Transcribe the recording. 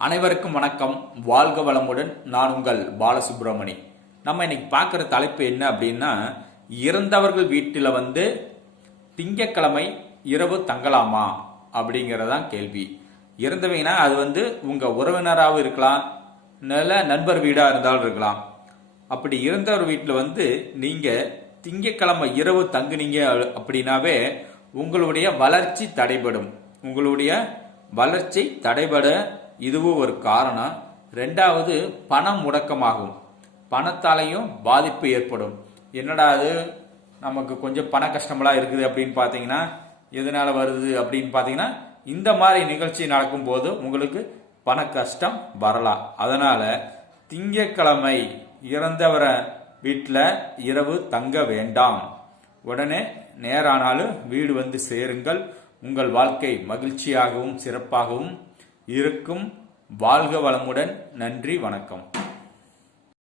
அனைவருக்கும் வணக்கம். வாழ்க வளமுடன். நான் உங்கள் பாலசுப்ரமணி. நம்ம இன்னைக்கு பார்க்குற தலைப்பு என்ன அப்படின்னா, இறந்தவர்கள் வீட்டில் திங்கக்கிழமை இரவு தங்கலாமா அப்படிங்கிறதான் கேள்வி. இறந்தவங்கன்னா அது உங்கள் உறவினராகவும் இருக்கலாம், நல்ல நண்பர் வீடாக இருந்தாலும் இருக்கலாம். அப்படி இறந்தவர் வீட்டில் நீங்கள் திங்கக்கிழமை இரவு தங்குனீங்க அப்படின்னாவே உங்களுடைய வளர்ச்சி தடைபடும். உங்களுடைய வளர்ச்சி தடைபட இதுவும் ஒரு காரணம். ரெண்டாவது, பணம் முடக்கமாகும். பணத்தாலையும் பாதிப்பு ஏற்படும். என்னடா அது நமக்கு கொஞ்சம் பண கஷ்டமெல்லாம் இருக்குது அப்படின்னு பார்த்தீங்கன்னா, எதனால வருது அப்படின்னு பார்த்தீங்கன்னா, இந்த மாதிரி நிகழ்ச்சி நடக்கும்போது உங்களுக்கு பண கஷ்டம் வரலாம். அதனால திங்கக்கிழமை இறந்தவரை வீட்டில் இரவு தங்க வேண்டாம். உடனே நேரானாலும் வீடு சேருங்கள். உங்கள் வாழ்க்கை மகிழ்ச்சியாகவும் சிறப்பாகவும் இருக்கும். வாழ்க வளமுடன். நன்றி, வணக்கம்.